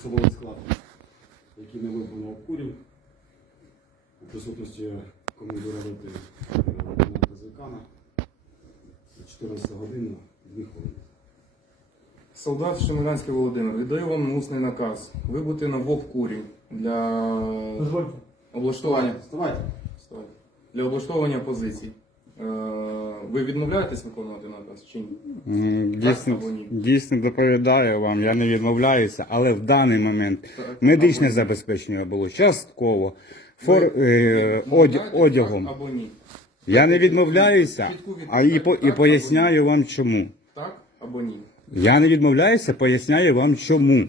особовий склад, який не виконував курінг у присутності командира роти лейтенанта Зайкана 14 година 2 хвилини. Солдат Шемелянський Володимир, віддаю вам усний наказ. Вибути на вовк курінь для Дозвольте. облаштування Вставайте. Стой. для облаштовування позицій. Ви відмовляєтесь виконувати наказ чи ні? М, Так Дійсно, або ні? дійсно доповідаю вам, я не відмовляюся, але в даний момент Так, медичне або ні. забезпечення було частково, фор, Ви е, відмовляєтесь, одягом. Так або ні? Я не відмовляюся, Чітку відповідь, а і, по- так і поясняю вам чому. Так або ні? Я не відмовляюся, поясняю вам чому.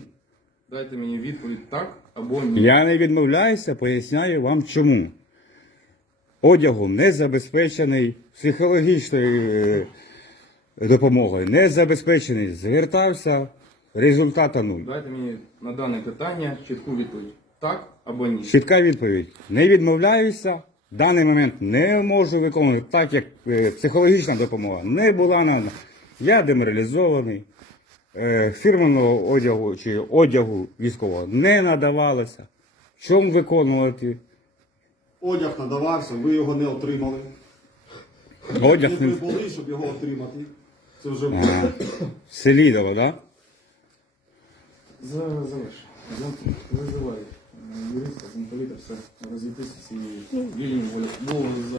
Дайте мені відповідь так або ні. Я не відмовляюся, поясняю вам чому. Одягом не забезпечений, психологічною е, допомогою не забезпечений. Звертався, результата нуль. Дайте мені на дане питання чітку відповідь. Так або ні? Чітка відповідь. Не відмовляюся. В даний момент не можу виконувати, так як е, психологічна допомога не була надана. Я деморалізований. Е, Фірменного одягу чи одягу військового не надавалося. В чому виконувати? Одяг надавався, ви його не отримали. Одяг Не прибули, щоб його отримати. Це вже А, в так? За, залиш. За- Визивай е, юриста, замполіта, все. Розійтися цією вільні волі.